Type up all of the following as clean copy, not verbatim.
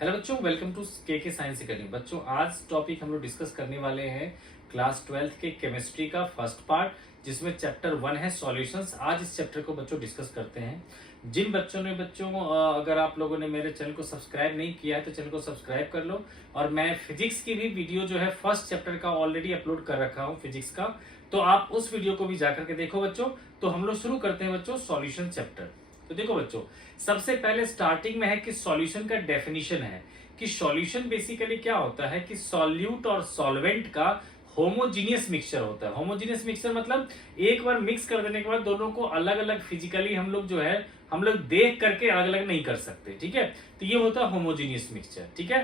Hello बच्चों, welcome to के science academy. बच्चों, आज टॉपिक हम लोग डिस्कस करने वाले हैं क्लास 12th के केमिस्ट्री का फर्स्ट पार्ट, जिसमें चैप्टर 1 है सॉल्यूशंस। आज इस चैप्टर को बच्चों डिस्कस करते हैं। जिन बच्चों ने अगर आप लोगों ने मेरे चैनल को सब्सक्राइब नहीं किया है तो चैनल को सब्सक्राइब कर लो। और मैं फिजिक्स की भी वीडियो जो है फर्स्ट चैप्टर का ऑलरेडी अपलोड कर रखा हूँ फिजिक्स का, तो आप उस वीडियो को भी जाकर के देखो बच्चों। तो हम लोग शुरू करते हैं बच्चों सॉल्यूशन चैप्टर। तो देखो बच्चों, सबसे पहले स्टार्टिंग में है कि सॉल्यूशन का डेफिनेशन है कि सॉल्यूशन बेसिकली क्या होता है कि सॉल्यूट और सॉल्वेंट का होमोजीनियस मिक्सचर होता है। होमोजीनियस मिक्सचर मतलब एक बार मिक्स कर देने के बाद दोनों को अलग अलग फिजिकली हम लोग देख करके अलग अलग नहीं कर सकते, ठीक है। तो ये होता है होमोजीनियस मिक्सचर, ठीक है।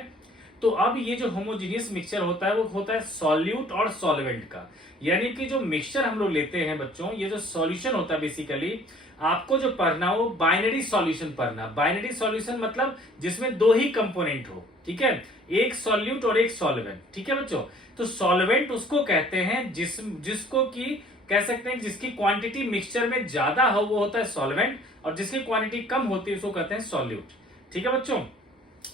तो अब ये जो होमोजीनियस मिक्सचर होता है वो होता है सॉल्यूट और सॉल्वेंट का। यानी कि जो मिक्सचर हम लोग लेते हैं बच्चों, ये जो सॉल्यूशन होता है बेसिकली आपको जो पढ़ना हो बाइनरी सॉल्यूशन पढ़ना। बाइनरी सॉल्यूशन मतलब जिसमें दो ही कंपोनेंट हो, ठीक है, एक सॉल्यूट और एक सॉल्वेंट, ठीक है बच्चों। तो सॉल्वेंट उसको कहते हैं जिसको की कह सकते हैं जिसकी क्वांटिटी मिक्सचर में ज्यादा हो वो होता है सॉल्वेंट, और जिसकी क्वांटिटी कम होती है उसको कहते हैं सॉल्यूट, ठीक है बच्चों।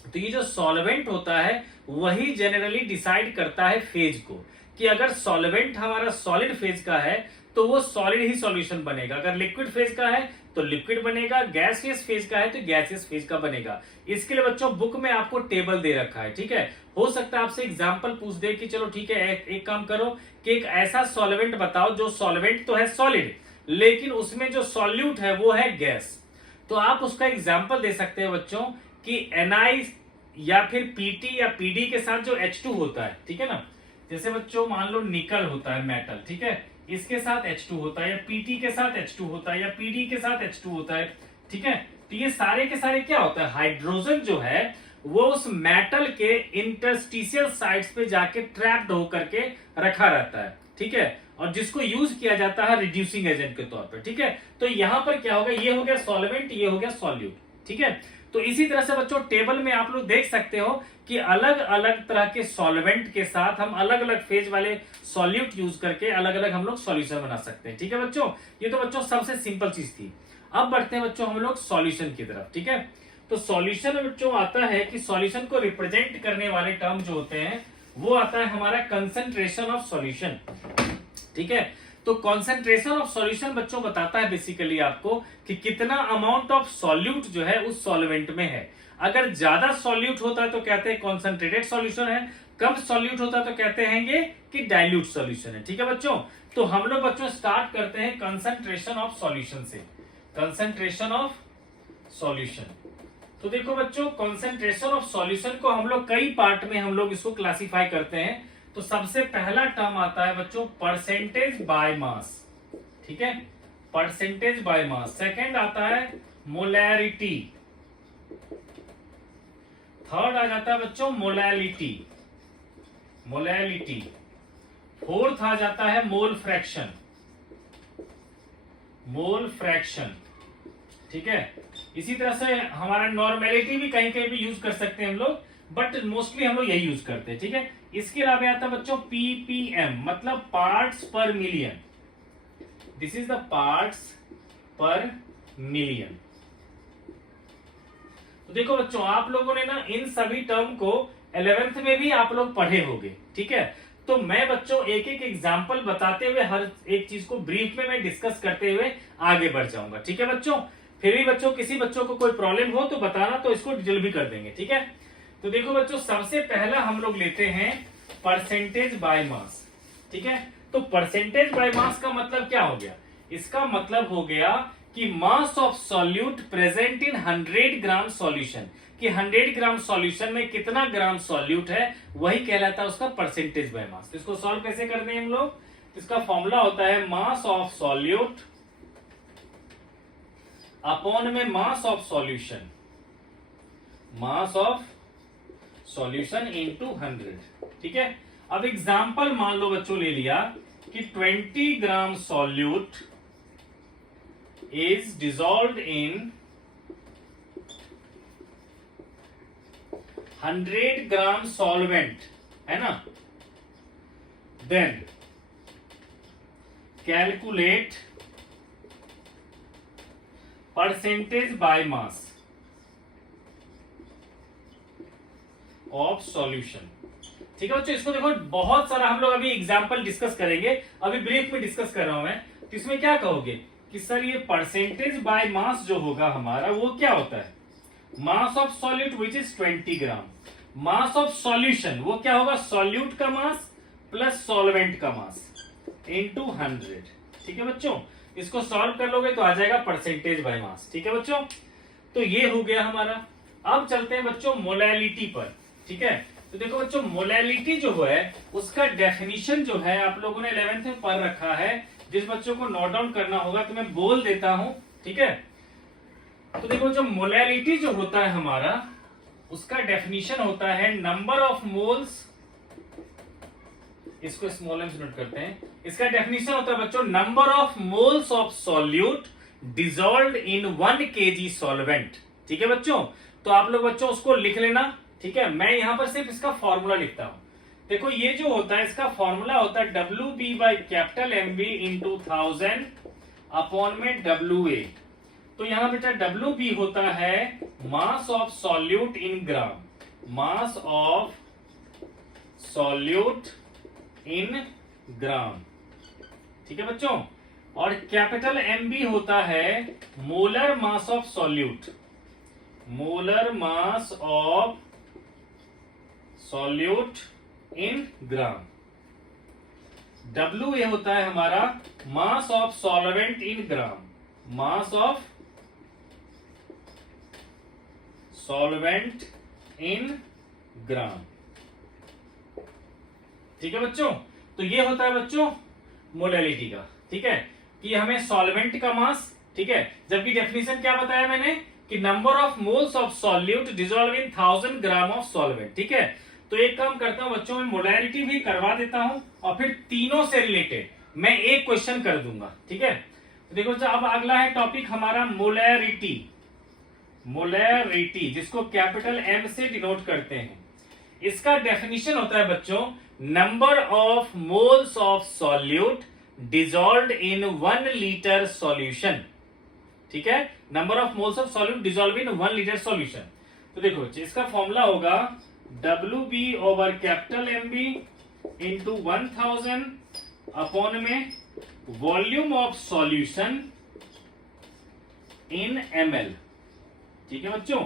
तो ये जो सॉल्वेंट होता है वही जनरली डिसाइड करता है फेज को, कि अगर सॉल्वेंट हमारा सॉलिड फेज का है तो वो सॉलिड ही सॉल्यूशन बनेगा, अगर लिक्विड फेज का है तो लिक्विड बनेगा, गैसियस फेज का है तो गैसियस फेज का बनेगा। इसके लिए बच्चों बुक में आपको टेबल दे रखा है, ठीक है। हो सकता है आपसे एग्जांपल पूछ दे कि चलो ठीक है, एक काम करो कि एक ऐसा सॉल्वेंट बताओ जो सॉल्वेंट तो है सॉलिड लेकिन उसमें जो सॉल्यूट है वो है गैस। तो आप उसका एग्जाम्पल दे सकते हैं बच्चों कि Na या फिर Pt या Pd के साथ जो H2 होता है, ठीक है ना। जैसे बच्चों मान लो निकल होता है मेटल, ठीक है, इसके साथ H2 होता है, या Pt के साथ H2 होता है, या Pd के साथ H2 होता है, ठीक है। तो ये सारे के सारे क्या होता है, हाइड्रोजन जो है वो उस मेटल के इंटरस्टिशियल साइड्स पे जाके ट्रैप्ड होकर के रखा रहता है, ठीक है, और जिसको यूज किया जाता है रिड्यूसिंग एजेंट के तौर पर, ठीक है। तो यहां पर क्या होगा, ये हो गया सॉल्वेंट, ये हो गया सॉल्यूट, ठीक है। तो इसी तरह से बच्चों टेबल में आप लोग देख सकते हो कि अलग अलग तरह के सॉल्वेंट के साथ हम अलग अलग फेज वाले सॉल्यूट यूज करके अलग अलग हम लोग सॉल्यूशन बना सकते हैं, ठीक है बच्चों। ये तो बच्चों सबसे सिंपल चीज थी। अब बढ़ते हैं बच्चों हम लोग सॉल्यूशन की तरफ, ठीक है। तो सॉल्यूशन में बच्चों आता है कि सॉल्यूशन को रिप्रेजेंट करने वाले टर्म जो होते हैं वो आता है हमारा कंसंट्रेशन ऑफ सॉल्यूशन, ठीक है। तो कॉन्सेंट्रेशन ऑफ सॉल्यूशन बच्चों बताता है बेसिकली आपको कि कितना अमाउंट ऑफ सॉल्यूट जो है उस सॉल्वेंट में है। अगर ज्यादा सॉल्यूट होता है तो कहते हैं कॉन्सेंट्रेटेड सॉल्यूशन है, कम सॉल्यूट होता है तो कहते हैं ये कि डाइल्यूट सॉल्यूशन है, ठीक है बच्चों। तो हम लोग बच्चों स्टार्ट करते हैं कंसंट्रेशन ऑफ सॉल्यूशन से। कंसंट्रेशन ऑफ सॉल्यूशन, तो देखो बच्चों कंसंट्रेशन ऑफ सॉल्यूशन को हम लोग कई पार्ट में हम लोग इसको क्लासिफाई करते हैं। तो सबसे पहला टर्म आता है बच्चों परसेंटेज बाय मास, ठीक है, परसेंटेज बाय मास। सेकंड आता है मोलैरिटी, थर्ड आ जाता है बच्चों मोलैलिटी, मोलैलिटी। फोर्थ आ जाता है मोल फ्रैक्शन, मोल फ्रैक्शन, ठीक है। इसी तरह से हमारा नॉर्मेलिटी भी कहीं कहीं भी यूज कर सकते हैं हम लोग, बट मोस्टली हम लोग यही यूज करते हैं, ठीक है। इसके अलावा आता है बच्चों ppm मतलब parts per million. This is the parts per million. तो देखो बच्चों आप लोगों ने ना इन सभी टर्म को 11th में भी आप लोग पढ़े होंगे, ठीक है। तो मैं बच्चों एक एक एग्जाम्पल बताते हुए हर एक चीज को ब्रीफ में मैं डिस्कस करते हुए आगे बढ़ जाऊंगा, ठीक है बच्चों। फिर भी बच्चों किसी बच्चों को कोई प्रॉब्लम हो तो बताना, तो इसको डिटेल भी कर देंगे, ठीक है। तो देखो बच्चों सबसे पहला हम लोग लेते हैं परसेंटेज बाय मास, ठीक है। तो परसेंटेज बाय मास का मतलब क्या हो गया, इसका मतलब हो गया कि मास of solute present in 100 gram solution, कि 100 ग्राम सॉल्यूशन में कितना ग्राम सॉल्यूट है वही कहलाता है उसका परसेंटेज बाय मास। तो इसको सॉल्व कैसे करते हैं हम लोग, इसका फॉर्मूला होता है मास ऑफ सॉल्यूट अपॉन में मास of solution, mass of solution into 100, ठीक है। अब एग्जांपल मान लो बच्चों ले लिया कि 20 gram solute is dissolved in 100 gram solvent, है ना। Then calculate percentage by mass. Of solution. ठीक है बच्चों, इसको देखो बहुत सारा हम लोग अभी एग्जांपल डिस्कस करेंगे, अभी ब्रीफ में डिस्कस कर रहा हूं मैं। तो इसमें क्या कहोगे कि सर ये परसेंटेज बाय मास जो होगा हमारा वो क्या होता है, mass of solute which is 20 gram, mass of solution वो क्या होगा, सॉल्यूट का मास प्लस सॉल्वेंट का मास इनटू 100। ठीक है बच्चों, इसको सॉल्व कर लोगे तो आ जाएगा परसेंटेज बाय मास। ठीक है बच्चों, तो ये हो गया हमारा। अब चलते हैं बच्चों मोलैलिटी पर। ठीक है, तो देखो बच्चों मोलैलिटी जो है उसका डेफिनेशन जो है आप लोगों ने 11th में पढ़ रखा है, जिस बच्चों को नोट डाउन करना होगा तो मैं बोल देता हूं। ठीक है, तो देखो जो मोलैलिटी जो होता है हमारा, उसका डेफिनेशन होता है नंबर ऑफ मोल्स, इसको स्मॉल में नोट करते हैं। इसका डेफिनेशन होता है बच्चों number of moles of solute dissolved in 1 kg solvent. ठीक है बच्चों, तो आप लोग बच्चों उसको लिख लेना। ठीक है, मैं यहां पर सिर्फ इसका फॉर्मूला लिखता हूं। देखो ये जो होता है इसका फॉर्मूला होता है WB by capital MB into 1000 upon में WA। तो यहां बेटा WB होता है mass of solute in gram, mass of solute in gram. ठीक है बच्चों, और कैपिटल MB होता है molar mass of solute, molar mass of solute in gram. WA होता है हमारा mass of solvent in gram, mass of solvent in gram. ठीक है बच्चों, तो ये होता है बच्चों मोलैलिटी का। ठीक है, कि हमें सॉल्वेंट का मास, ठीक है, जबकि डेफिनेशन क्या बताया मैंने कि number of moles of solute dissolve in 1000 gram of solvent. ठीक है, तो एक काम करता हूं बच्चों, मैं मोलैलिटी भी करवा देता हूं और फिर तीनों से रिलेटेड मैं एक क्वेश्चन कर दूंगा। ठीक है, तो देखो अब अगला है टॉपिक हमारा मोलैरिटी, मोलैरिटी जिसको कैपिटल M से डिनोट करते हैं। इसका डेफिनेशन होता है बच्चों number of moles of solute dissolved in 1 litre solution. ठीक है, number of moles of solute dissolve in 1 litre solution. तो देखो इसका फॉर्मूला होगा WB over capital MB into 1000 upon में volume of solution in ml। ठीक है बच्चों,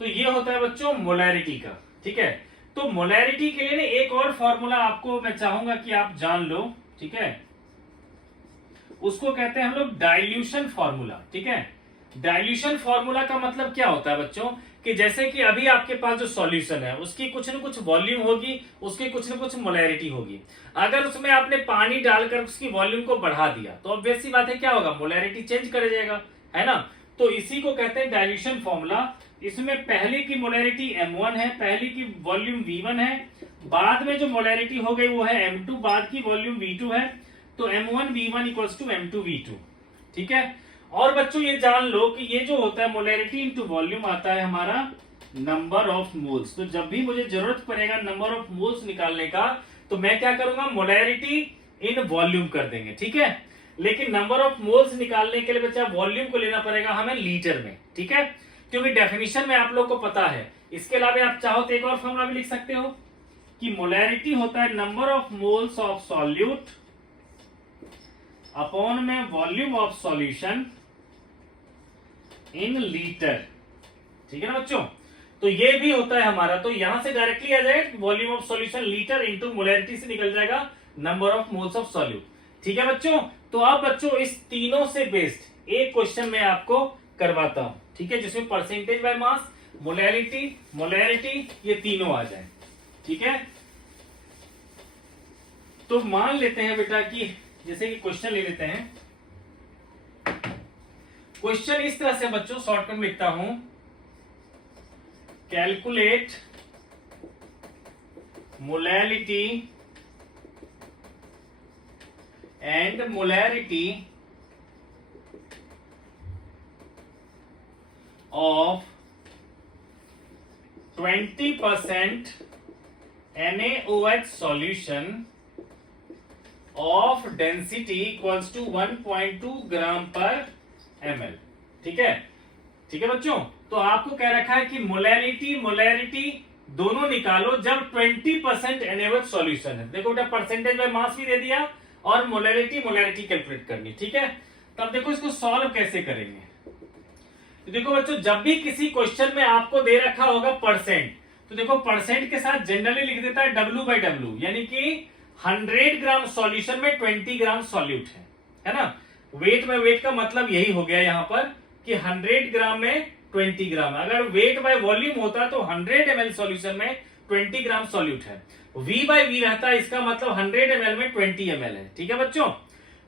तो ये होता है बच्चों मोलैरिटी का। ठीक है, तो मोलैरिटी के लिए ना एक और फॉर्मूला आपको मैं चाहूंगा कि आप जान लो। ठीक है, उसको कहते हैं हम लोग डाइल्यूशन फॉर्मूला। ठीक है, डाइल्यूशन फॉर्मूला का मतलब क्या होता है बच्चों कि जैसे कि अभी आपके पास जो सॉल्यूशन है उसकी कुछ न कुछ वॉल्यूम होगी, उसकी कुछ न कुछ मोलैरिटी होगी। अगर उसमें आपने पानी डालकर उसकी वॉल्यूम को बढ़ा दिया तो ऑब्वियस सी बात है क्या होगा, मोलैरिटी चेंज कर जाएगा, है ना। तो इसी को कहते हैं डाइल्यूशन फॉर्मूला। इसमें पहले की मोलैरिटी M1 है, पहले की वॉल्यूम V1 है, बाद में जो मोलैरिटी हो गई वो है M2, बाद की वॉल्यूम V2 है। तो M1 V1 equals to M2 V2। ठीक है, और बच्चों ये जान लो कि ये जो होता है मोलैरिटी इंटू वॉल्यूम आता है हमारा नंबर ऑफ मोल्स। तो जब भी मुझे जरूरत पड़ेगा नंबर ऑफ मोल्स निकालने का तो मैं क्या करूंगा, मोलैरिटी इन वॉल्यूम कर देंगे। ठीक है, लेकिन नंबर ऑफ मोल्स निकालने के लिए बच्चा वॉल्यूम को लेना पड़ेगा हमें लीटर में। ठीक है, क्योंकि डेफिनेशन में आप लोग को पता है। इसके अलावा आप चाहो तो एक और फॉर्मूला भी लिख सकते हो कि मोलैरिटी होता है number of moles of solute upon में volume of solution in litre. ठीक है ना बच्चों, तो ये भी होता है हमारा। तो यहां से डायरेक्टली आ जाएगा volume of solution litre into molarity से निकल जाएगा number of moles of solute. ठीक है बच्चों, तो अब बच्चों इस तीनों से बेस्ड एक क्वेश्चन मैं आपको करवाता हूं। ठीक है, जिसमें परसेंटेज बाय मास, मोलैरिटी ये तीनों आ जाए। ठीक है, तो मान लेते हैं बेटा कि जैसे कि क्वेश्चन ले लेते हैं। क्वेश्चन इस तरह से बच्चों शॉर्टकट में लिखता हूं, calculate molality and molarity of 20% NaOH solution of density equals to 1.2 ग्राम पर ml। ठीक है, ठीक है बच्चों, तो आपको कह रखा है कि मोलैरिटी दोनों निकालो जब 20% NaOH सॉल्यूशन है। देखो बेटा परसेंटेज बाय मास भी दे दिया और मोलैरिटी कैलकुलेट करनी, ठीक है। तब देखो इसको सॉल्व कैसे करेंगे। तो देखो बच्चों जब भी किसी क्वेश्चन में आपको दे रखा होगा परसेंट, तो देखो परसेंट के साथ जनरली लिख देता है W/W, यानी कि 100 ग्राम सॉल्यूशन में 20 ग्राम सॉल्यूट है ना। वेट में वेट का मतलब यही हो गया यहाँ पर कि 100 ग्राम में 20 ग्राम। अगर वेट बाय वॉल्यूम होता तो 100 ml सॉल्यूशन में 20 ग्राम सॉल्यूट है। V/V रहता है, इसका मतलब 100 ml में 20 ml है, ठीक है बच्चों।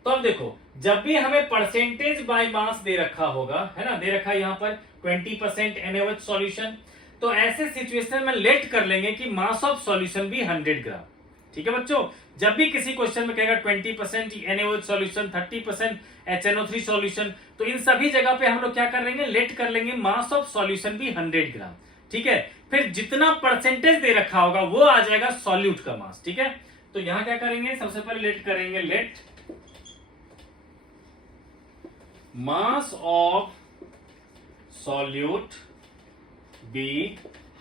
तो अब देखो जब भी हमें परसेंटेज बाय मास दे रखा होगा, है ना, दे रखा है यहाँ पर 20% NaOH सॉल्यूशन, तो ऐसे सिचुएशन में लेट कर लेंगे कि मास ऑफ सॉल्यूशन भी 100 ग्राम, ठीक है बच्चों। जब भी किसी क्वेश्चन में कहेगा 20% NaOH सॉल्यूशन, 30% HNO3 सॉल्यूशन, तो इन सभी जगह पे हम लोग क्या कर लेंगे, लेट कर लेंगे मास ऑफ सॉल्यूशन भी 100 ग्राम, ठीक है। फिर जितना परसेंटेज दे रखा होगा वो आ जाएगा सॉल्यूट का मास, ठीक है। तो यहां क्या करेंगे, सबसे पहले लेट करेंगे, let mass of solute be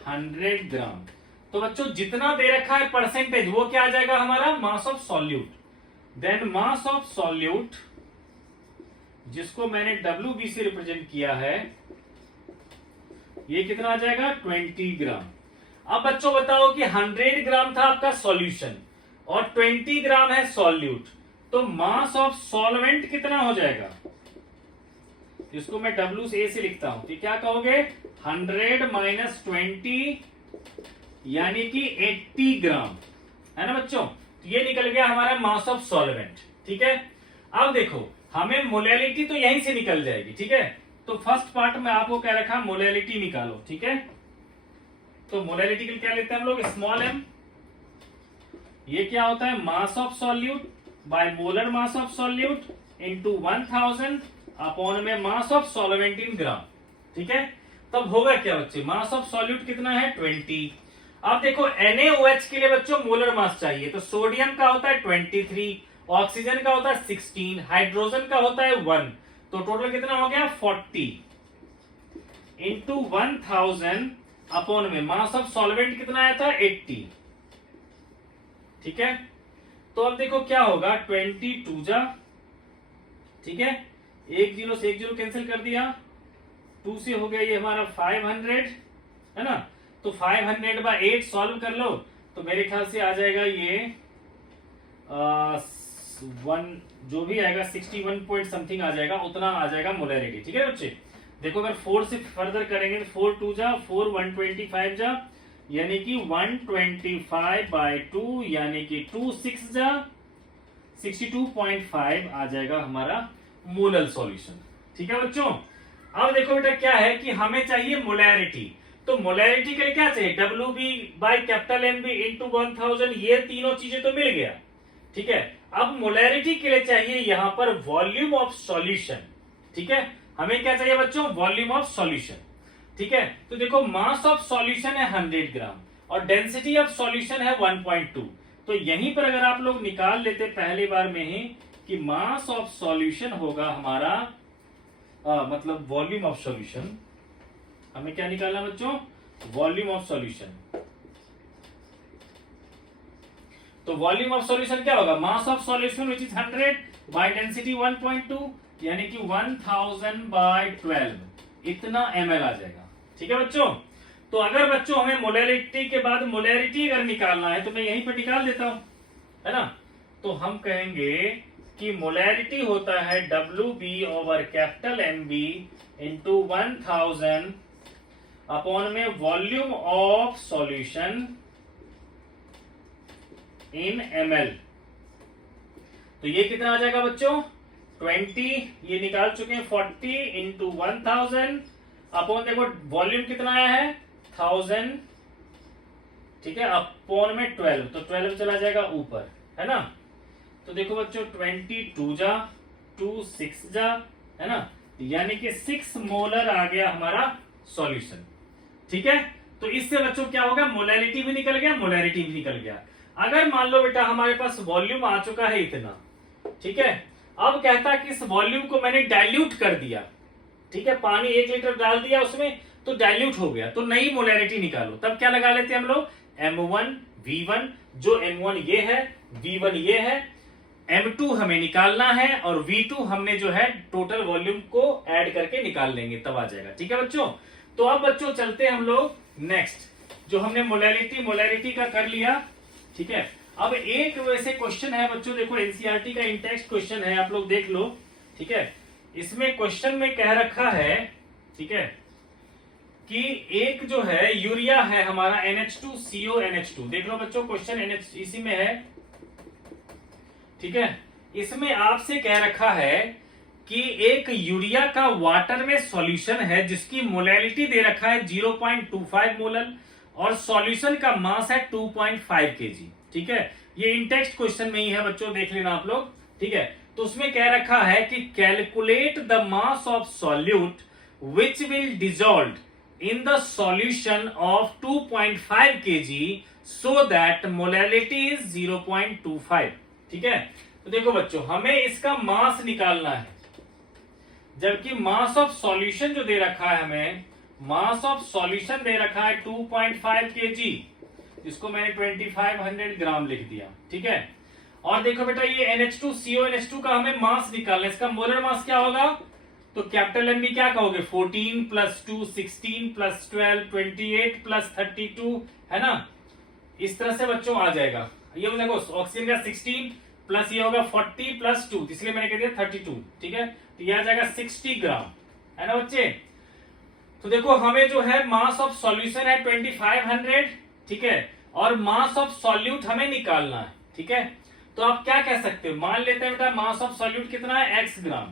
100 gram. तो बच्चों जितना दे रखा है परसेंटेज वो क्या आ जाएगा हमारा, mass of solute. Then mass of solute, जिसको मैंने WB से रिप्रेजेंट किया है, ये कितना आ जाएगा, 20 ग्राम। अब बच्चों बताओ कि 100 ग्राम था आपका सॉल्यूशन और 20 ग्राम है सॉल्यूट, तो मास ऑफ सॉल्वेंट कितना हो जाएगा। इसको मैं W से A से लिखता हूं, तो क्या कहोगे, 100 माइनस 20 यानी कि 80 ग्राम, है ना बच्चों। तो ये निकल गया हमारा मास ऑफ सॉल्वेंट, ठीक है। अब देखो हमें मोलैलिटी तो यहीं से निकल जाएगी, ठीक है। तो फर्स्ट पार्ट में आपको क्या रखा, मोलैलिटी निकालो, ठीक है। तो मोलैलिटी के लिए क्या लेते हैं हम लोग, स्मॉल m। ये क्या होता है, mass of solute by molar mass of solute into 1000 upon में मास ऑफ सॉल्वेंट इन ग्राम, ठीक है। तब होगा क्या बच्चे, मास ऑफ सॉल्यूट कितना है, 20। अब देखो NaOH के लिए बच्चों मोलर मास चाहिए, तो सोडियम का होता है 23, ऑक्सीजन का होता है 16, हाइड्रोजन का होता है 1, तो टोटल कितना हो गया, 40 इंटू 1000 अपॉन में मास ऑफ सॉल्वेंट कितना आया था, 80, ठीक है। तो अब देखो क्या होगा, 22 जा, ठीक है, 10 से 10 कैंसिल कर दिया, 2 से हो गया ये हमारा 500, है ना। तो 500 बाय 8 सॉल्व कर लो, तो मेरे ख्याल से आ जाएगा ये 1 जो भी आएगा 61 पॉइंट समथिंग आ जाएगा, उतना आ जाएगा मोलैरिटी, ठीक है बच्चे। देखो अगर 4 से फर्दर करेंगे तो 4 2 जा 4, 125 जा, यानी कि 125 बाय 2 यानी कि 2 6 जा 62.5 आ जाएगा हमारा मोलर सॉल्यूशन, ठीक है बच्चों। अब देखो बेटा क्या है कि हमें चाहिए मोलैरिटी, तो मोलैरिटी के लिए क्या चाहिए, WB by capital MB into 1000, ये तीनों चीजें तो मिल गया, ठीक है। अब मोलैरिटी के लिए चाहिए यहां पर वॉल्यूम ऑफ सॉल्यूशन, ठीक है। हमें क्या चाहिए बच्चों, वॉल्यूम ऑफ सॉल्यूशन, ठीक है। तो देखो मास ऑफ सॉल्यूशन है 100 ग्राम और डेंसिटी ऑफ सॉल्यूशन है 1.2, तो यहीं पर अगर आप लोग निकाल लेते पहली बार में ही कि मास ऑफ सॉल्यूशन होगा हमारा मतलब वॉल्यूम ऑफ सॉल्यूशन, हमें क्या निकालना बच्चों, वॉल्यूम ऑफ सॉल्यूशन। तो वॉल्यूम ऑफ सॉल्यूशन क्या होगा, mass of solution which is 100 by density 1.2 यानी कि 1000 बाय 12, इतना ml आ जाएगा, ठीक है बच्चों। तो अगर बच्चों हमें मोलैरिटी के बाद मोलैरिटी अगर निकालना है तो मैं यहीं पर निकाल देता हूं, है ना। तो हम कहेंगे कि मोलैरिटी होता है WB over capital MB into 1000 upon में volume of solution in ml। तो ये कितना आ जाएगा बच्चों, 20, ये निकाल चुके हैं, 40 इंटू 1000 अपॉन देखो वॉल्यूम कितना आया है 1000, ठीक है, अपॉन में 12, तो 12 चला जाएगा ऊपर, है ना। तो देखो बच्चों 22 जा 2 6 जा, है ना, यानी कि 6 मोलर आ गया हमारा सॉल्यूशन, ठीक है। तो इससे बच्चों क्या होगा, मोलैरिटी भी निकल गया, मोलैरिटी भी निकल गया। अगर मान लो बेटा हमारे पास वॉल्यूम आ चुका है इतना, ठीक है, अब कहता है कि इस वॉल्यूम को मैंने डाइल्यूट कर दिया, ठीक है, पानी 1 लीटर डाल दिया उसमें तो डाइल्यूट हो गया, तो नई मोलैरिटी निकालो। तब क्या लगा लेते हैं हम लोग, M1 V1, जो M1 ये है, V1 ये है, M2 हमें निकालना है और V2 हमने जो है टोटल वॉल्यूम को ऐड करके निकाल लेंगे, तब आ जाएगा। ठीक है बच्चों, तो अब बच्चों चलते हैं हम लोग नेक्स्ट, जो हमने मोलैरिटी का कर लिया। ठीक है, अब एक वैसे क्वेश्चन है बच्चों, देखो एनसीईआरटी का इंटेक्स्ट क्वेश्चन है, आप लोग देख लो। ठीक है, इसमें क्वेश्चन में कह रखा है, ठीक है, कि एक जो है यूरिया है हमारा NH2CONH2, देख लो बच्चों क्वेश्चन इसी में है। ठीक है, इसमें आपसे कह रखा है कि एक यूरिया का वाटर में सॉल्यूशन है जिसकी मोलैरिटी दे रखा है 0.25 मोलर और सॉल्यूशन का मास है 2.5 kg। ठीक है, ये इंटेक्स्ट क्वेश्चन में ही है बच्चों, देख लेना आप लोग। ठीक है, तो उसमें कह रखा है कि calculate the mass of solute which will dissolve in the solution of 2.5 kg so that molarity is 0.25। ठीक है, तो देखो बच्चों हमें इसका मास निकालना है, जबकि मास ऑफ सॉल्यूशन जो दे रखा है, हमें मास ऑफ सॉल्यूशन दे रखा है 2.5 kg, इसको मैंने 2500 ग्राम लिख दिया। ठीक है, और देखो बेटा ये NH2CONH2 का हमें मास निकालना है, इसका मोलर मास क्या होगा, तो कैपिटल एम भी क्या कहोगे, 14 + 2 16 + 12 28 + 32, है ना। इस तरह से बच्चों आ जाएगा। ये देखो ऑक्सीजन का 16 प्लस ये होगा 40 + 2, इसलिए मैंने कह दिया 32। ठीक है, तो ये आ जाएगा 60 ग्राम, है ना बच्चे। तो देखो हमें जो है मास ऑफ सॉल्यूशन है 2500, ठीक है, और मास ऑफ सॉल्यूट हमें निकालना है। ठीक है, तो आप क्या कह सकते हो, मान लेते हैं बेटा मास ऑफ सॉल्यूट कितना है, x ग्राम।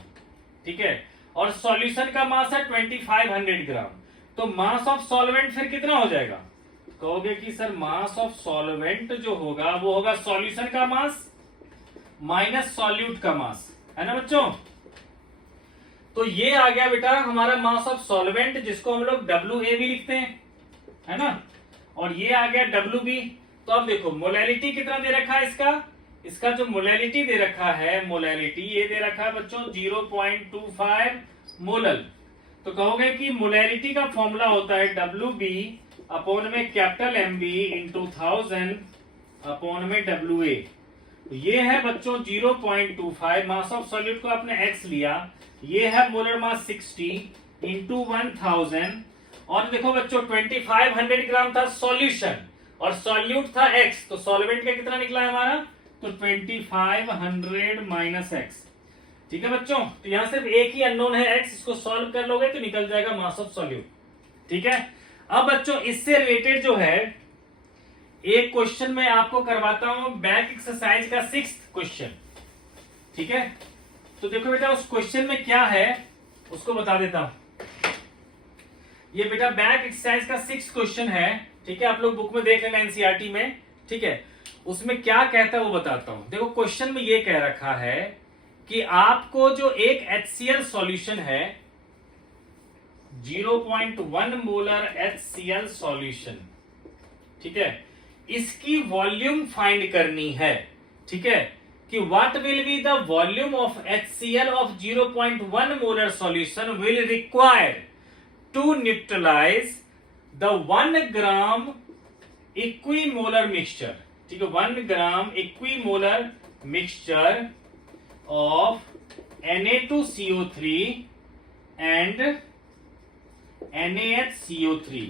ठीक है, और सॉल्यूशन का मास है 2500 ग्राम, तो मास ऑफ सॉल्वेंट फिर कितना हो जाएगा, कहोगे कि सर मास ऑफ सॉल्वेंट जो होगा वो होगा सॉल्यूशन का मास माइनस सॉल्यूट का मास, है ना बच्चों। तो ये आ गया बेटा हमारा मास ऑफ सॉल्वेंट, जिसको हम लोग WA भी लिखते हैं, है ना, और ये आ गया WB। तो अब देखो मोलैरिटी कितना दे रखा है इसका जो मोलैरिटी दे रखा है, मोलैरिटी ये दे रखा है बच्चों 0.25 मोलर। तो कहोगे कि मोलैरिटी का फॉर्मूला होता है WB अपॉन में कैपिटल MB इंटू 1000 अपॉन में WA। तो ये है बच्चों 0.25, मास ऑफ सॉल्यूट को आपने x लिया, ये है मोलर मास 60 इंटू 1000, और देखो बच्चों 2500 ग्राम था सॉल्यूशन और सॉल्यूट था x, तो सॉल्वेंट का कितना निकला है हमारा, तो 2500 माइनस x। ठीक है बच्चों, तो यहां सिर्फ एक ही अननोन है x, इसको सॉल्व कर लोगे तो निकल जाएगा मास ऑफ सॉल्यूट। ठीक है, अब बच्चों इससे रिलेटेड जो है एक क्वेश्चन मैं आपको करवाता हूं, बैक एक्सरसाइज का 6th क्वेश्चन। ठीक है, तो देखो बेटा उस क्वेश्चन में क्या है उसको बता देता हूं। ये बेटा बैक एक्सरसाइज का 6th क्वेश्चन है। ठीक है, आप लोग बुक में देख लेना एनसीईआरटी में। ठीक है, उसमें क्या कहता है वो बताता हूं। देखो क्वेश्चन में ये कह रखा है कि आपको जो एक HCl सॉल्यूशन है 0.1 मोलर HCl सॉल्यूशन, ठीक है, इसकी वॉल्यूम फाइंड करनी है। ठीक है, कि what will be the volume of HCl ऑफ 0.1 molar solution will require to neutralise the 1 gram equimolar mixture. ठीक है, 1 gram equimolar mixture of Na2CO3 and NaHCO3।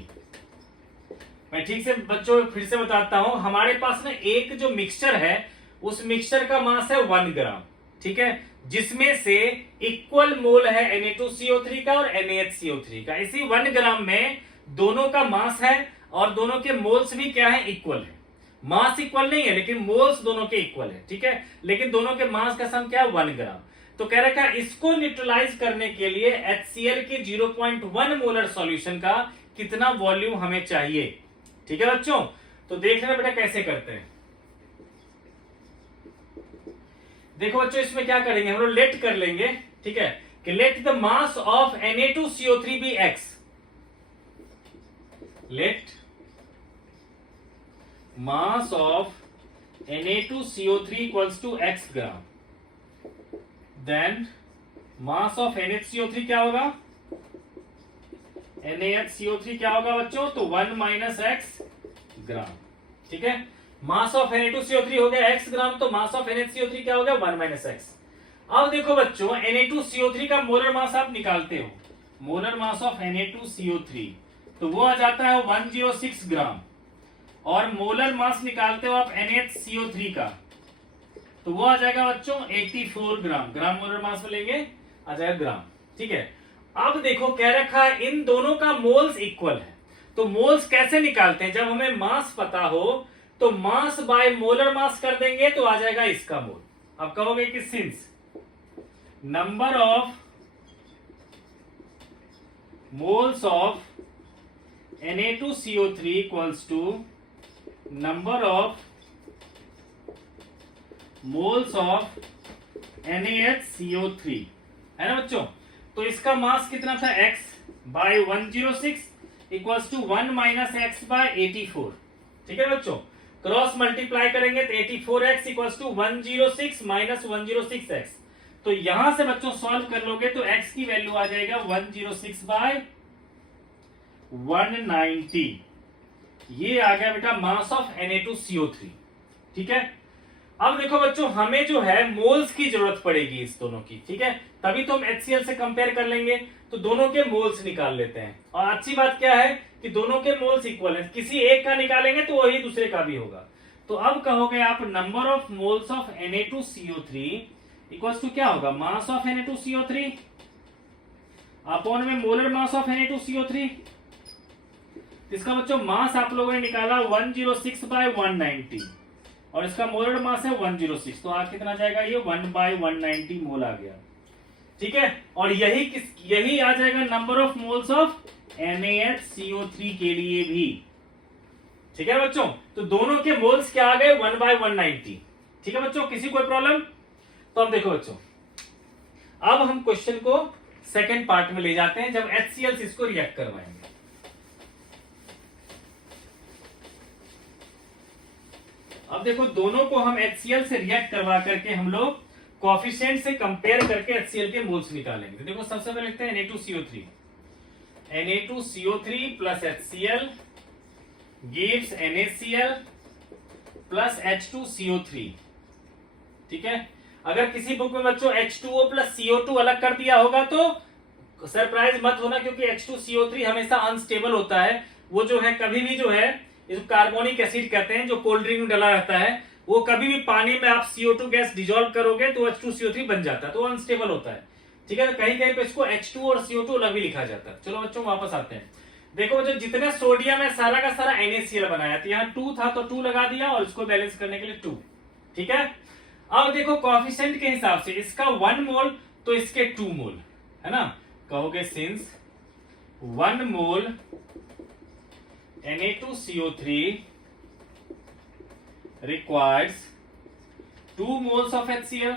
मैं ठीक से बच्चों फिर से बताता हूं, हमारे पास ना एक जो मिक्सचर है उस मिक्सचर का मास है 1 ग्राम। ठीक है, जिसमें से इक्वल मोल है Na2CO3 का और NaHCO3 का। इसी 1 ग्राम में दोनों का मास है और दोनों के मोल्स भी क्या है, इक्वल है। मास इक्वल नहीं है लेकिन मोल्स दोनों के इक्वल है। ठीक है, लेकिन दोनों के मास का सम क्या है, 1 ग्राम। तो कह रखा है इसको न्यूट्रलाइज करने के लिए HCl के 0.1 मोलर सॉल्यूशन का कितना वॉल्यूम हमें चाहिए। ठीक है बच्चों, तो देख लेना बेटा कैसे करते हैं। देखो बच्चों इसमें क्या करेंगे, हम लोग लेट कर लेंगे। ठीक है, कि let the mass of Na2CO3 be x, let mass of Na2CO3 equals to x gram, then mass of NaCO3 क्या होगा, NaHCO3 क्या होगा बच्चों? तो 1 माइनस एक्स ग्राम। ठीक है, मास ऑफ Na2CO3 हो गया x ग्राम, तो मास ऑफ NaCO3 क्या हो गया? 1 माइनस एक्स। अब देखो बच्चों, Na2CO3 का मोलर मास आप निकालते हो, मोलर मास ऑफ Na2CO3, तो वो आ जाता है 106 ग्राम, और मोलर मास निकालते हो आप NaCO3 का, तो वो आ जाएगा बच्चों 84 ग्राम। ग्राम मोलर मास में लेंगे, आ जाएगा ग्राम। ठीक है, अब देखो कह रखा है इन दोनों का मोल्स इक्वल है, तो मोल्स कैसे निकालते हैं? जब हमें मास पता हो तो मास बाय मोलर मास कर देंगे तो आ जाएगा इसका मोल। अब कहोगे कि since number of moles of Na2CO3 equals to number of moles of NaHCO3, है ना बच्चों? तो इसका मास कितना था? x बाय 106 equals to 1 minus x by 84। ठीक है बच्चों, क्रॉस मल्टीप्लाई करेंगे तो 84x equals to 106 minus 106x। तो यहां से बच्चों सॉल्व कर लोगे तो x की वैल्यू आ जाएगा 106 बाय 190। ये आ गया बेटा मास ऑफ Na2CO3। ठीक है, अब देखो बच्चों, हमें जो है मोल्स की जरूरत पड़ेगी इस दोनों की। ठीक है, तभी तो हम HCl से कंपेयर कर लेंगे, तो दोनों के मोल्स निकाल लेते हैं। और अच्छी बात क्या है कि दोनों के मोल्स इक्वल है, किसी एक का निकालेंगे तो वही दूसरे का भी होगा। तो अब कहोगे आप number of moles of Na2CO3 equals to क्या होगा? मास ऑफ Na2CO3 अपॉन में मोलर मास ऑफ Na2CO3। इसका बच्चों मास आप लोगों ने निकाला 106 बाय 190, और इसका मोलर मास है 106, तो आज कितना जाएगा? ये 1 बाय 190 मोल आ गया। ठीक है, और यही आ जाएगा number of moles of NaHCO3 के लिए भी। ठीक है बच्चों, तो दोनों के मोल्स क्या आ गए? 1 बाय 190। ठीक है बच्चों, किसी कोई प्रॉब्लम? तो अब देखो बच्चों, अब हम क्वेश्चन को सेकंड पार्ट में ले जाते हैं, जब HCl इसको रिएक्ट करवाएंगे। अब देखो, दोनों को हम HCl से रिएक्ट करवा करके हम लोग कोएफिशिएंट से कंपेयर करके HCl के मोल्स निकालेंगे। तो देखो, सबसे पहले लिखते हैं Na2CO3। Na2CO3 plus HCl gives NaCl plus H2CO3। ठीक है, अगर किसी बुक में बच्चों H2O प्लस CO2 अलग कर दिया होगा तो सरप्राइज मत होना, क्योंकि H2CO3 हमेशा अनस्टेबल होता है। वो जो है कभी भी जो है, इसको कार्बोनिक एसिड कहते हैं, जो कोल्ड ड्रिंक में डला रहता है, वो कभी भी पानी में आप CO2 गैस डिजोल्व करोगे तो H2CO3 बन जाता है, तो वो अनस्टेबल होता है। ठीक है, तो कहीं कहीं पे इसको H2 और CO2 अलग भी लिखा जाता है। चलो बच्चों वापस आते हैं। देखो बच्चों, जितने सोडियम है सारा का सारा NaCl बनाया, तो यहाँ 2 था तो 2 लगा दिया, और इसको बैलेंस करने के लिए 2। ठीक है, अब देखो कोएफिशिएंट के हिसाब से इसका 1 मोल तो इसके 2 मोल, है ना? कहोगे since 1 mole Na2CO3 requires 2 moles of HCl,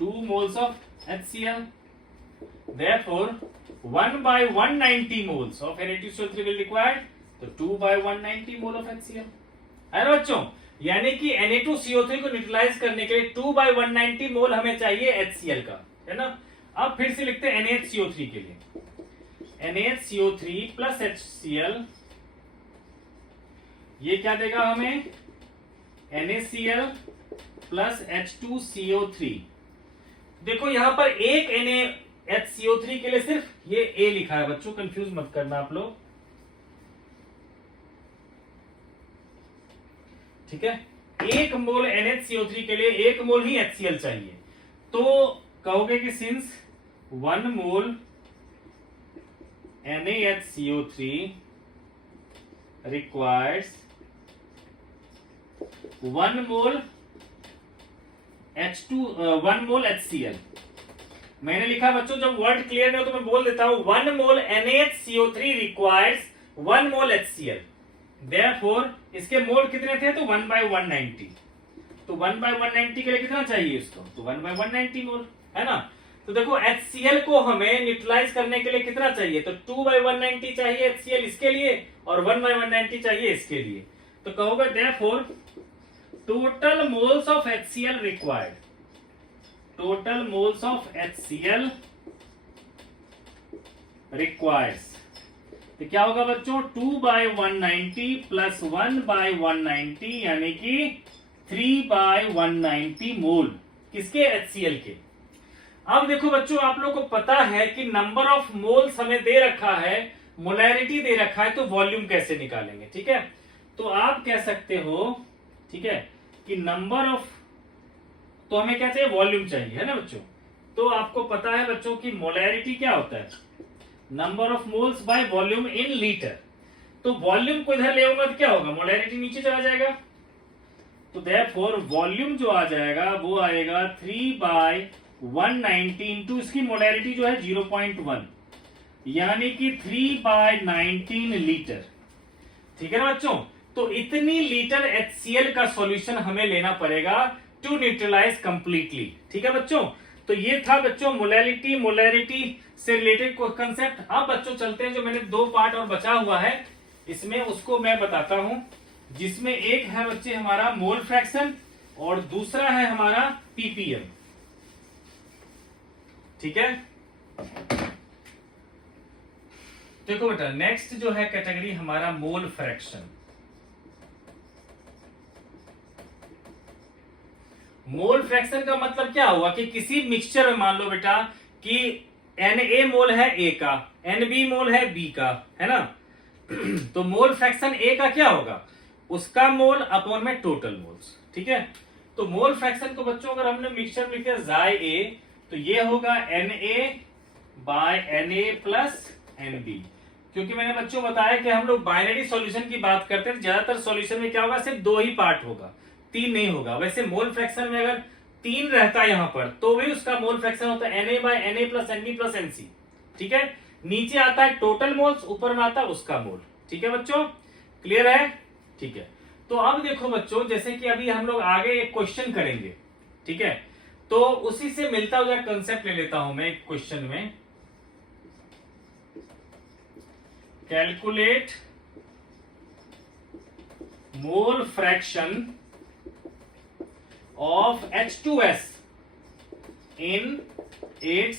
2 moles of HCl. Therefore, 1 by 190 moles of Na2CO3 will required, तो 2 by 190 mole of HCl। है ना बच्चों? यानी कि Na2CO3 को न्यूट्रलाइज करने के लिए 2 by 190 मोल हमें चाहिए HCl का, है ना? अब फिर से लिखते हैं NaHCO3 के लिए। NaHCO3 प्लस HCl, ये क्या देगा हमें? NaCl plus H2CO3। देखो यहां पर एक NaHCO3 के लिए सिर्फ ये A लिखा है बच्चों, कंफ्यूज मत करना आप लोग। ठीक है, 1 मोल NaCO3 के लिए 1 मोल ही HCl चाहिए, तो कहोगे कि सिंस 1 मोल NaHCO3 requires 1 मोल HCl। मैंने लिखा बच्चों, जब वर्ड क्लियर नहीं हो तो मैं बोल देता हूं, 1 मोल NaHCO3 requires 1 मोल HCl। Therefore, इसके मोल कितने थे? तो 1 by 190। तो 1 by 190 के लिए कितना चाहिए इसको? तो 1 by 190 मोल, है ना? तो देखो HCl को हमें न्यूट्रलाइज करने के लिए कितना चाहिए? तो 2 by 190 चाहिए HCl इसके लिए, और 1 by 190 चाहिए इसके लिए। तो कहोगे therefore total moles of HCl required, total moles of HCl requires तो क्या होगा बच्चों, 2/190 प्लस 1/190 यानी कि 3/190 मोल किसके, HCl के। अब देखो बच्चों, आप लोगों को पता है कि नंबर ऑफ मोल्स हमें दे रखा है, मोलैरिटी दे रखा है, तो वॉल्यूम कैसे निकालेंगे। ठीक है, तो आप कह सकते हो, ठीक है, कि नंबर ऑफ, तो हमें क्या चाहिए, वॉल्यूम चाहिए, है ना बच्चों। तो आपको पता है बच्चों की मोलैरिटी क्या होता है, number of moles by volume in litre. तो वॉल्यूम को इधर ले आऊंगा तो क्या होगा, मोलैरिटी नीचे चला जाएगा। तो देयरफॉर वॉल्यूम जो आ जाएगा वो आएगा 3/190 इंटू इसकी मोलैरिटी जो है 0.1 यानी कि 3/19 लीटर। ठीक है ना बच्चों, तो इतनी लीटर HCl का सॉल्यूशन हमें लेना पड़ेगा टू न्यूट्रलाइज कंप्लीटली। ठीक है बच्चों, तो ये था बच्चों मोलैरिटी से रिलेटेड कंसेप्ट। अब बच्चों चलते हैं, जो मैंने 2 पार्ट और बचा हुआ है इसमें उसको मैं बताता हूं, जिसमें एक है बच्चे हमारा मोल फ्रैक्शन और दूसरा है हमारा ppm। ठीक है, देखो बेटा, नेक्स्ट जो है कैटेगरी हमारा मोल फ्रैक्शन। मोल फ्रैक्शन का मतलब क्या हुआ कि किसी मिक्सचर में मान लो बेटा कि Na मोल है A का, Nb मोल है B का, है ना। तो मोल फ्रैक्शन A का क्या होगा, उसका मोल अपॉन में टोटल मोल्स। ठीक है, तो मोल फ्रैक्शन को बच्चों अगर हमने मिक्सचर में लिखा जाए A, तो ये होगा Na/Na प्लस Nb। क्योंकि मैंने बच्चों बताया कि हम लोग बाइनरी सॉल्यूशन की बात करते हैं, ज्यादातर सॉल्यूशन में क्या होगा, सिर्फ 2 ही पार्ट होगा, 3 नहीं होगा। वैसे मोल फ्रैक्शन में अगर 3 रहता है यहां पर, तो भी उसका मोल फ्रैक्शन होता है Na/Na plus Nb plus Nc। ठीक है, नीचे आता है टोटल मोल्स, ऊपर में आता है उसका मोल। ठीक है बच्चों, क्लियर है। ठीक है, तो अब देखो बच्चों, जैसे कि अभी हम लोग आगे एक क्वेश्चन करेंगे। ठीक है, तो उसी से मिलता हुआ कंसेप्ट ले लेता हूं मैं एक क्वेश्चन में। Calculate mole fraction of H2S in its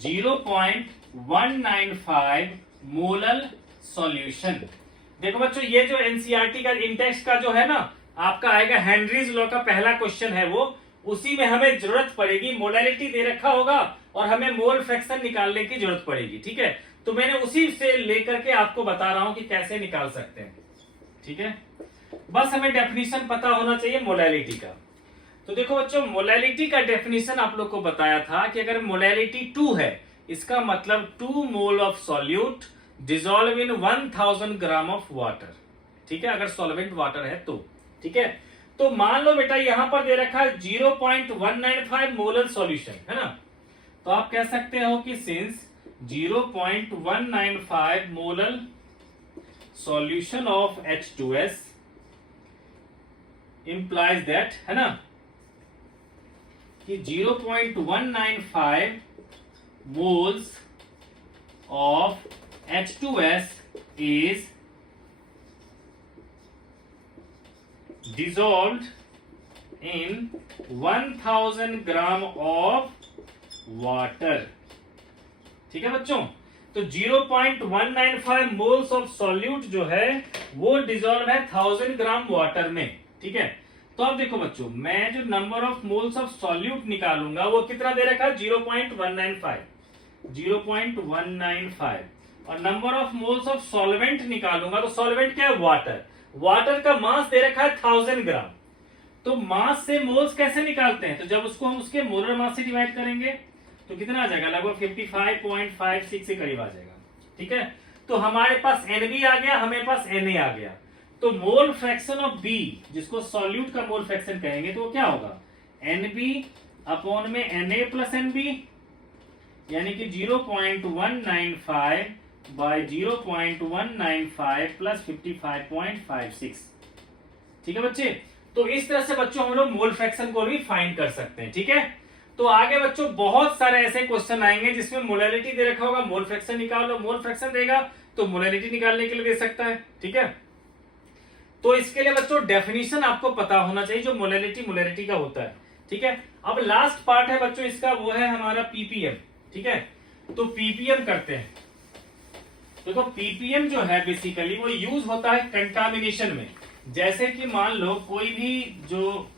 0.195 molal solution. देखो बच्चों, ये जो एनसीईआरटी का इंटेक्स का जो है ना, आपका आएगा हेनरीज लॉ का पहला क्वेश्चन है वो, उसी में हमें जरूरत पड़ेगी, मोलैरिटी दे रखा होगा और हमें मोल फ्रैक्शन निकालने की जरूरत पड़ेगी। ठीक है, तो मैंने उसी से लेकर के आपको बता रहा हूं कि कैसे निकाल सकते हैं। ठीक है, बस हमें डेफिनेशन पता होना चाहिए मोलैरिटी का। तो देखो बच्चों, मोलैरिटी का डेफिनेशन आप लोग को बताया था कि अगर मोलैरिटी 2 है, इसका मतलब 2 mole of solute dissolve in 1000 gram of water. ठीक है, अगर सॉल्वेंट वाटर है तो। ठीक है, तो मान लो बेटा यहां पर दे रखा है 0.195 मोलर सॉल्यूशन, है ना। तो आप कह सकते हो कि since 0.195 molar solution of H2S implies that, है ना, कि 0.195 moles of H2S is dissolved in 1000 gram of water. ठीक है बच्चों, तो 0.195 मोल्स ऑफ सॉल्यूट जो है वो डिसॉल्व है 1000 ग्राम वाटर में। ठीक है, तो अब देखो बच्चों, मैं जो number of moles of solute निकालूंगा वो कितना दे रखा है, 0.195 और number of moles of solvent निकालूंगा तो सॉल्वेंट क्या है, वाटर। वाटर का मास दे रखा है 1000 ग्राम। तो मास से मोल्स कैसे निकालते हैं, तो जब उसको हम उसके मोलर मास से डिवाइड करेंगे तो कितना आ जाएगा, लगभग 55.56 के करीब आ जाएगा। ठीक है, तो हमारे पास Nb आ गया, हमारे पास Na आ गया। तो मोल फ्रैक्शन ऑफ B, जिसको सॉल्यूट का मोल फ्रैक्शन कहेंगे, तो क्या होगा, Nb अपॉन में Na प्लस Nb यानी कि 0.195 बाय 0.195 प्लस 55.56। ठीक है बच्चे, तो इस तरह से बच्चों हम लोग मोल फ्रैक्शन को भी फाइंड कर सकते हैं। ठीक है, तो आगे बच्चों बहुत सारे ऐसे क्वेश्चन आएंगे जिसमें मोलैरिटी दे रखा होगा, मोल फ्रैक्शन निकालो, मोल फ्रैक्शन देगा तो मोलैरिटी निकालने के लिए दे सकता है। ठीक है, तो इसके लिए बच्चों डेफिनेशन आपको पता होना चाहिए जो मोलैरिटी का होता है। ठीक है, अब लास्ट पार्ट है बच्चों इसका, वो है हमारा पीपीएम। ठीक है, तो पीपीएम करते हैं। देखो पीपीएम जो है बेसिकली वो यूज होता है कंटामिनेशन में। जैसे कि मान लो कोई भी जो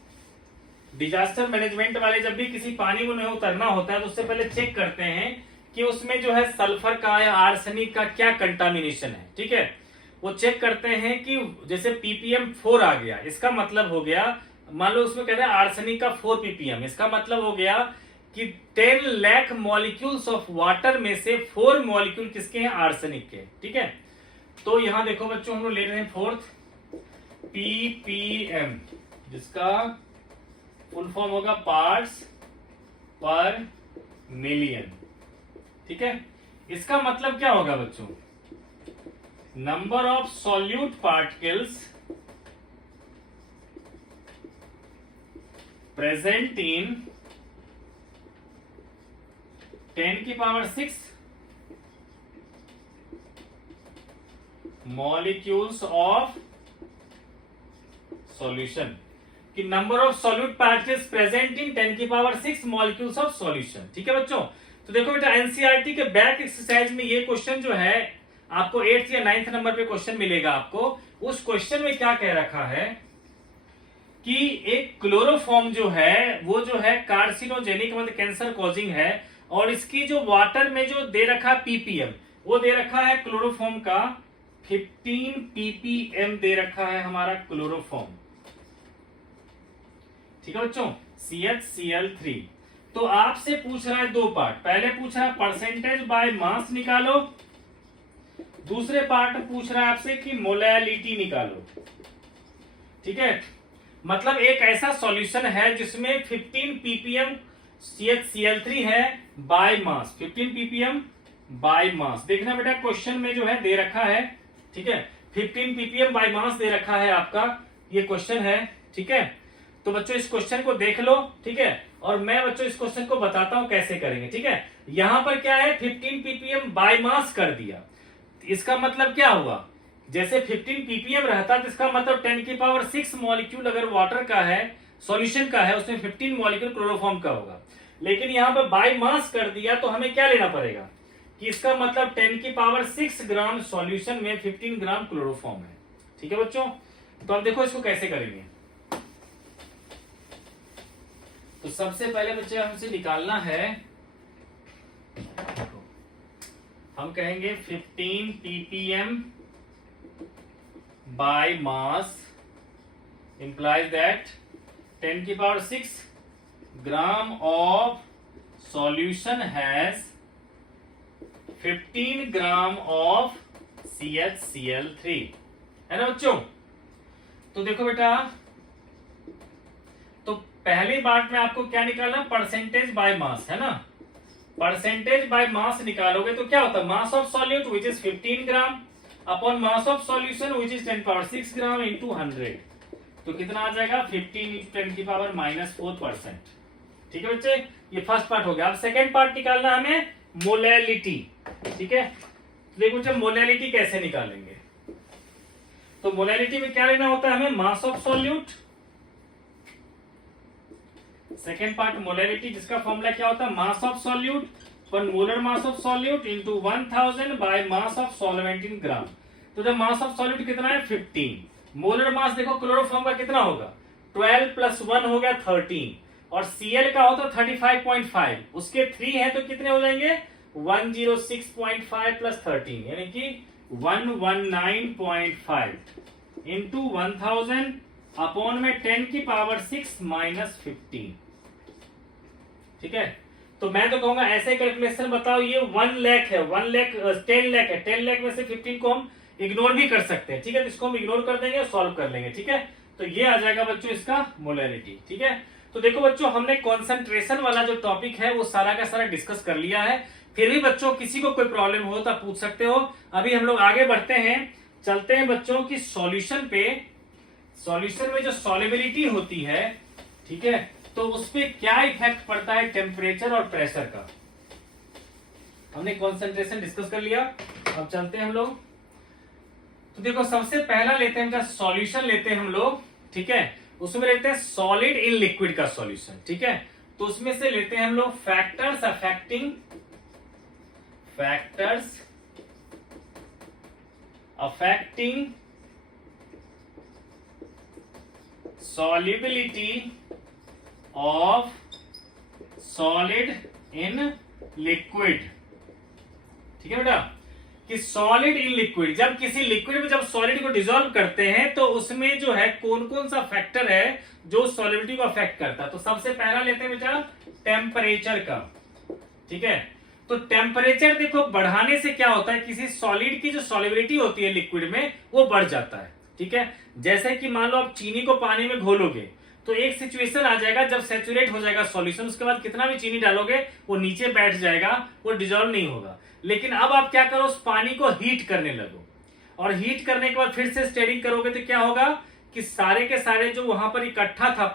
डिजास्टर मैनेजमेंट वाले जब भी किसी पानी में उतरना होता है तो उससे पहले चेक करते हैं कि उसमें जो है सल्फर का या आर्सेनिक का क्या कंटामिनेशन है। ठीक है, वो चेक करते हैं कि जैसे पीपीएम 4 आ गया, इसका मतलब हो गया, मान लो उसमें कहते हैं आर्सेनिक का 4 पीपीएम, इसका मतलब हो गया कि 10 लाख मॉलिक्यूल्स ऑफ वाटर में से 4 मॉलिक्यूल किसके हैं, आर्सेनिक के। ठीक है, तो यहां देखो बच्चों हम लोग ले रहे हैं 4th पीपीएम, जिसका फुल फॉर्म होगा पार्ट्स पर मिलियन। ठीक है, इसका मतलब क्या होगा बच्चों, number of solute particles present in 10⁶ molecules of solution, कि number of solute particles present in 10⁶ molecules of solution. ठीक है बच्चों, तो देखो बेटा एनसीईआरटी के बैक एक्सरसाइज में ये क्वेश्चन जो है आपको 8th या 9th नंबर पे क्वेश्चन मिलेगा आपको। उस क्वेश्चन में क्या कह रखा है कि एक क्लोरोफॉर्म जो है वो जो है कार्सिनोजेनिक मतलब कैंसर कॉजिंग है, और इसकी जो वाटर में जो दे रखा है पीपीएम, वो दे रखा है क्लोरोफॉर्म का 15 पीपीएम दे रखा है हमारा क्लोरोफॉर्म। ठीक है बच्चों, CHCl3। तो आपसे पूछ रहा है 2 पार्ट, पहले पूछ रहा है परसेंटेज बाय मास निकालो, दूसरे पार्ट पूछ रहा है आपसे कि मोलैलिटी निकालो। ठीक है, मतलब एक ऐसा सॉल्यूशन है जिसमें 15 पीपीएम CHCl3 है by mass, 15 ppm by mass. देखना बेटा क्वेश्चन में जो है दे रखा है, ठीक है, 15 पीपीएम बाय मास दे रखा है आपका, ये क्वेश्चन है। ठीक है, तो बच्चों इस क्वेश्चन को देख लो। ठीक है, और मैं बच्चों इस क्वेश्चन को बताता हूं कैसे करेंगे। ठीक है, यहां पर क्या है 15 पीपीएम बाय मास कर दिया, इसका मतलब क्या हुआ, जैसे 15 पीपीएम रहता तो इसका मतलब 10⁶ मॉलिक्यूल अगर वाटर का है, सॉल्यूशन का है, उसमें 15 मॉलिक्यूल क्लोरोफॉर्म का होगा। लेकिन यहां पर बाय मास कर दिया तो हमें क्या लेना पड़ेगा कि इसका मतलब 10⁶ ग्राम सॉल्यूशन में 15 ग्राम क्लोरोफॉर्म है। ठीक है बच्चों, तो अब देखो इसको कैसे करेंगे। तो सबसे पहले बच्चे हमसे निकालना है, हम कहेंगे 15 ppm by mass implies that 10⁶ gram of solution has 15 gram of CHCl3, है ना बच्चों। तो देखो बेटा, तो पहली बात में आपको क्या निकालना, परसेंटेज बाय मास, है ना। परसेंटेज बाय मास निकालोगे तो क्या होता है, mass of solute which is 15 gram upon mass of solution which is 10⁶ gram into 100, तो कितना आ जाएगा 15 × 10⁻⁴%। ठीक है बच्चे, ये फर्स्ट पार्ट हो गया। अब सेकेंड पार्ट निकालना हमें मोलैलिटी। ठीक है, तो देखो जब मोलैलिटी कैसे निकालेंगे, तो मोलैलिटी में क्या लेना होता है हमें, mass of solute, second part molality जिसका फॉर्मूला क्या होता है, mass of solute per molar mass of solute into 1000 by mass of solvent in gram. तो जब मास ऑफ सॉल्यूट कितना है 15, मोलर मास देखो क्लोरोफॉर्म का कितना होगा 12 + 1 हो गया 13, और Cl का होता 35.5, उसके 3 है तो कितने हो जाएंगे 106.5 + 13 यानी कि 119.5 इंटू 1000 अपॉन में 10⁻⁶ - 15। ठीक है, तो मैं तो कहूंगा ऐसे कैलकुलेशन बताओ, ये 1 लाख है, 1 लाख 10 लाख है, 10 लाख में से 15 को हम इग्नोर भी कर सकते हैं। ठीक है, तो इसको हम इग्नोर कर देंगे और सॉल्व कर लेंगे। ठीक है, तो ये आ जाएगा बच्चों इसका मोलैलिटी। ठीक है, तो देखो बच्चों हमने कॉन्सेंट्रेशन वाला जो टॉपिक है वो सारा का सारा डिस्कस कर लिया है। फिर भी बच्चों किसी को कोई प्रॉब्लम हो तो पूछ सकते हो। अभी हम लोग आगे बढ़ते हैं, चलते हैं बच्चों की सॉल्यूशन पे। सॉल्यूशन में जो सॉल्युबिलिटी होती है, ठीक है, तो उस पर क्या इफेक्ट पड़ता है टेम्परेचर और प्रेशर का। हमने कॉन्सेंट्रेशन डिस्कस कर लिया, अब चलते हैं हम लोग। तो देखो सबसे पहला लेते हैं सॉल्यूशन लेते हैं हम लोग। ठीक है, उसमें लेते हैं सॉलिड इन लिक्विड का सॉल्यूशन। ठीक है, तो उसमें से लेते हैं हम लोग factors affecting solubility of solid in liquid। ठीक है बेटा, कि सॉलिड इन लिक्विड, जब किसी लिक्विड में जब सॉलिड को डिसॉल्व करते हैं तो उसमें जो है कौन कौन सा फैक्टर है जो सॉलिबिलिटी को अफेक्ट करता है। तो सबसे पहला लेते हैं बेटा टेम्परेचर का। ठीक है, तो टेम्परेचर देखो बढ़ाने से क्या होता है, किसी सॉलिड की जो सॉलिबिलिटी होती है लिक्विड में वो बढ़ जाता है। ठीक है, जैसे कि मान लो आप चीनी को पानी में घोलोगे तो एक सिचुएशन आ जाएगा जब सैचुरेट हो जाएगा सॉल्यूशन, उसके बाद कितना भी चीनी डालोगे वो नीचे बैठ जाएगा, वो डिजोल्व नहीं होगा। लेकिन अब आप क्या करो, उस पानी को हीट करने लगो, और हीट करने के बाद फिर से स्टेरिंग करोगे तो क्या होगा कि सारे के सारे जो वहां पर इकट्ठा था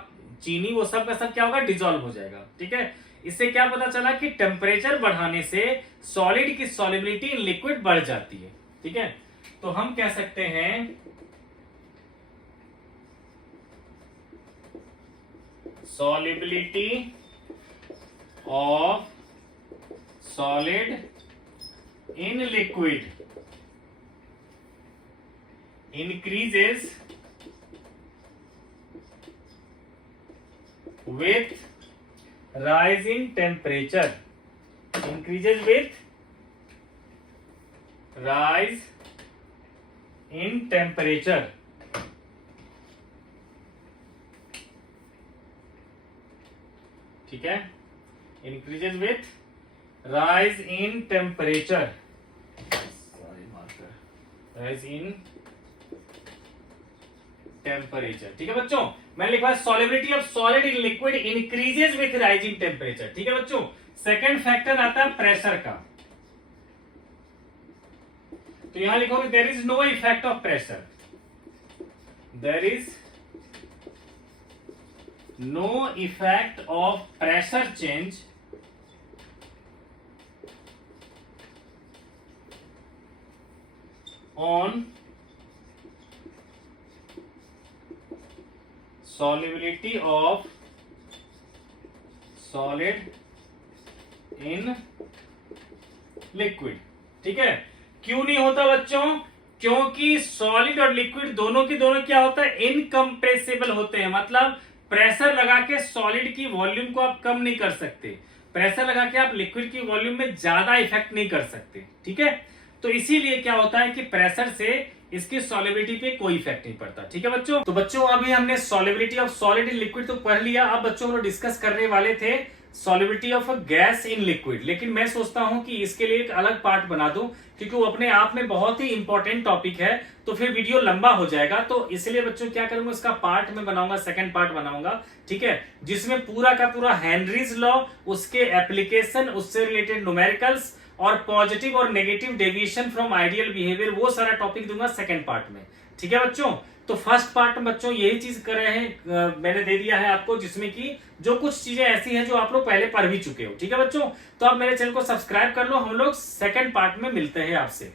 चीनी वो सब का सब क्या होगा, डिजोल्व हो जाएगा। ठीक है, इससे क्या पता चला कि टेम्परेचर बढ़ाने से सॉलिड की सॉलिबिलिटी इन लिक्विड बढ़ जाती है। ठीक है, तो हम कह सकते हैं solubility of solid in liquid increases with rise in temperature, increases with rise in temperature। ठीक है, increases with rise in temperature, rise in temperature. ठीक है बच्चों, मैंने लिखा है solubility of solid in liquid increases with rise in temperature. ठीक है बच्चों, सेकंड फैक्टर आता है प्रेशर का। तो यहां लिखोगे there is no effect of pressure, there is no effect of pressure change on solubility of solid in liquid। ठीक है, क्यों नहीं होता बच्चों, क्योंकि सॉलिड और लिक्विड दोनों की दोनों क्या होता है, इनकम्प्रेसिबल होते हैं। मतलब प्रेशर लगा के सॉलिड की वॉल्यूम को आप कम नहीं कर सकते, प्रेशर लगा के आप लिक्विड की वॉल्यूम में ज्यादा इफेक्ट नहीं कर सकते। ठीक है, तो इसीलिए क्या होता है कि प्रेशर से इसकी सॉलिबिलिटी पे कोई इफेक्ट नहीं पड़ता। ठीक है बच्चों, तो बच्चों अभी हमने solubility of solid in liquid तो पढ़ लिया। अब बच्चों हम लोग डिस्कस करने वाले थे solubility of gas in liquid, लेकिन मैं सोचता हूं कि इसके लिए एक अलग पार्ट बना दूं क्योंकि वो अपने आप में बहुत ही इंपॉर्टेंट टॉपिक है, तो फिर वीडियो लंबा हो जाएगा। तो इसलिए बच्चों क्या करूंगा, इसका पार्ट में बनाऊंगा, सेकंड पार्ट बनाऊंगा। ठीक है, जिसमें पूरा का पूरा हेनरीज लॉ, उसके एप्लीकेशन, उससे रिलेटेड न्यूमेरिकल्स और पॉजिटिव और negative deviation from ideal behaviour, वो सारा टॉपिक दूंगा सेकंड पार्ट में। ठीक है बच्चों, तो फर्स्ट पार्ट में बच्चों यही चीज कर रहे हैं, मैंने दे दिया है आपको, जिसमें कि जो कुछ चीजें ऐसी हैं जो आप लोग पहले पढ़ भी चुके हो। ठीक है बच्चों, तो आप मेरे चैनल को सब्सक्राइब कर लो, हम लोग सेकंड पार्ट में मिलते हैं आपसे।